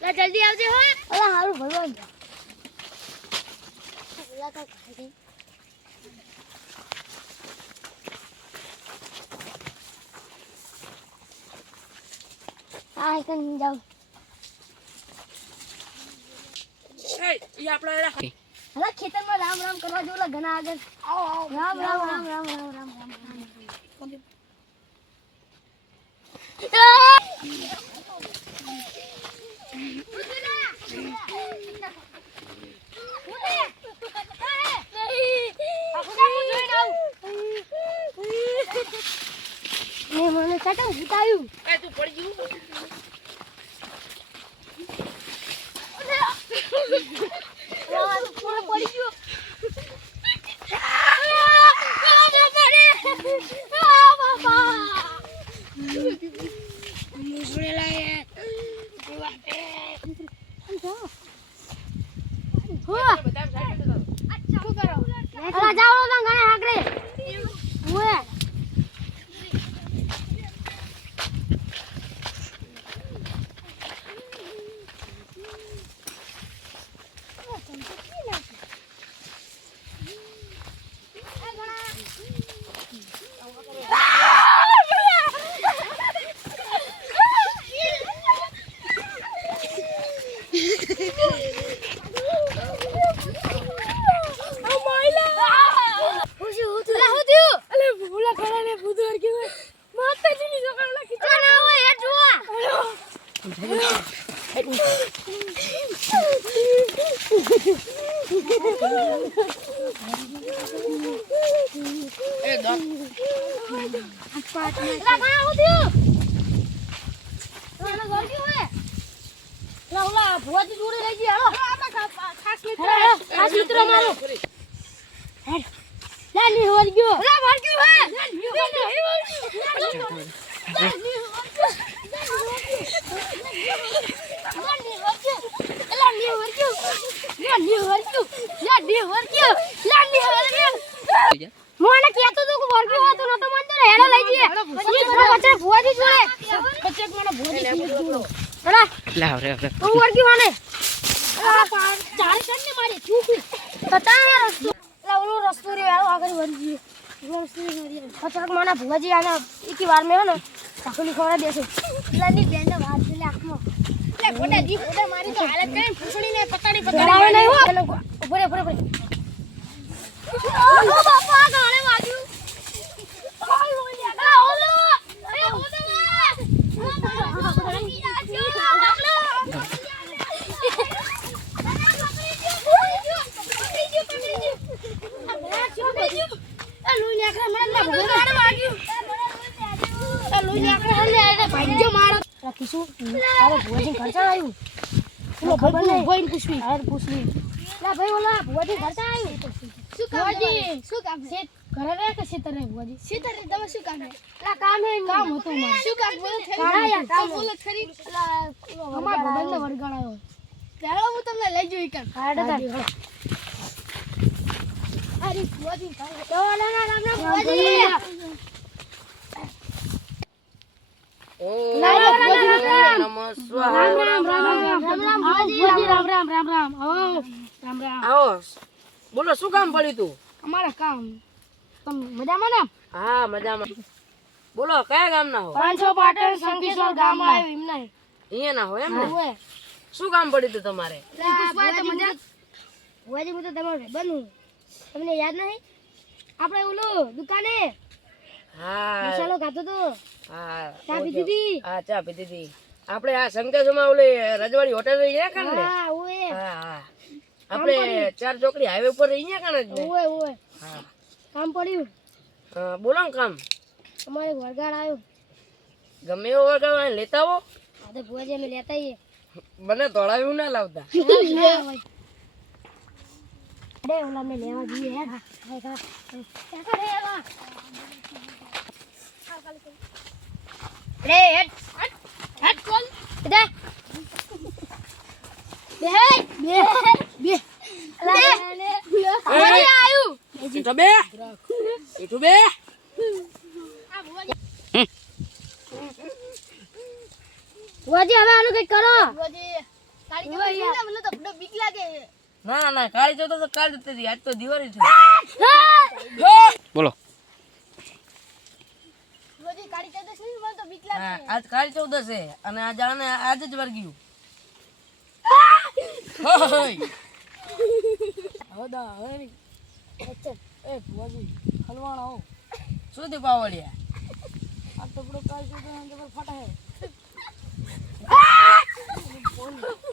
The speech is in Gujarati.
લા જલ્દી આવજે હો. અલા હારું ભરવા દે. અલા તો ખાઈ આ કન જાવ. એ આપણે રાખી. હલા ખેતરમાં રામ રામ કરવા જોલા ઘણા આગળ. આવો આવો રામ રામ રામ રામ રામ રામ રામ. મને ચટન જીતાયું. એ તું પડી ગયું. મોને કેતો તો કે વર્ગી હતો નતો માનતો ને હેડો લઈ જઈએ પછી બચ્ચે ભુવાજી જોડે બચ્ચે મને ભુવાજી જોડે હડા લાવ રે તું વર્ગી વાને ચાલે કને મારી ચૂક પતા હે રસ્તો લા ઓલો રસ્તો રે આગળ વર્ગી રસ્તો રે પચક મને ભુવાજી આના એકી વાર મે હે ને સાકલી ખવડા દેશે લાની બેન ને વાત લે આખમાં લે ફોટા દી ફોટા મારી તો હાલત કરીને ફૂસડીને પતાડી નહીં હો ઉભરે ઉભરે ઉભરે ઓ બાપા ગાળે વાગ્યું ઓલો લ્યા ઓલો એ ઓલો રાખીશું તારે ભુવાજી ખર્ચા આવ્યું લો ખબર નહીં કોઈ પૂછવી હાર પૂછવી લા ભાઈ ઓલા ભુવાજી ખર્ચા આવ્યું શું કામ શું કામ છે ઘરે રહે કે સીતરે ભુવાજી સીતરે તમે શું કામ લા કામ હે કામ હતું મારે શું કામ બોલો થઈ કામ બોલો ખરી લા અમાર ભગવાનને વરગાડાયો ચાલો હું તમને લઈ જઈ કામ હાડે અરે ભુવાજી તો ના રામ ભુવાજી બોલો શું કામ પડ્યું તું? અમારા કામ તમે મજામાં ને? હા મજામાં. બોલો કયા ગામ ના હો? 500 પાટણ સંકેશ્વર ગામ આવ્યો એમને અહીંયા ના હો એમ ને? શું કામ પડ્યું તું તમારે? ભુવાજી હું તો તમારો બનુ તમને યાદ નહીં આપણે ઓલું દુકાને હા મસાલો ખાતો તો હા ચા પીધી હતી હા ચા પીધી હતી આપણે આ સંકેશ્વરમાં ઓલી રજવાડી હોટેલ રહી ગયા કાન ને હા ઓએ હા હા આપણે ચાર ચોકડી હાઈવે ઉપર રહી ગયા કાન જ ને ઓએ ઓએ હા કામ પડ્યું બોલો ને કામ અમારે વરગાડ આવ્યો ગમે એવો વગાડો લેતા આવો આ તો ભુવાજી અમે લેતા આવીએ મને દોડાવ્યું ના લાવતા અરે ઓલા મે લેવા જઈએ હે હા રે હેડ હેડ કોલ દે બે બે લે અરે આયુ એઠો બે એઠો બે આ ભુવાજી ભુવાજી હવે આનું કંઈક કરો ના ના કાળી ચૌદસ તો કાલ જતી રહી, આજ તો દિવાળી છે. બોલો. હા, આજ કાળી ચૌદસ છે અને આજ આને આજે જ વર્ગ્યું. શું થયું પાવડિયા? આ તો કાળી ચૌદસ ફટા હે.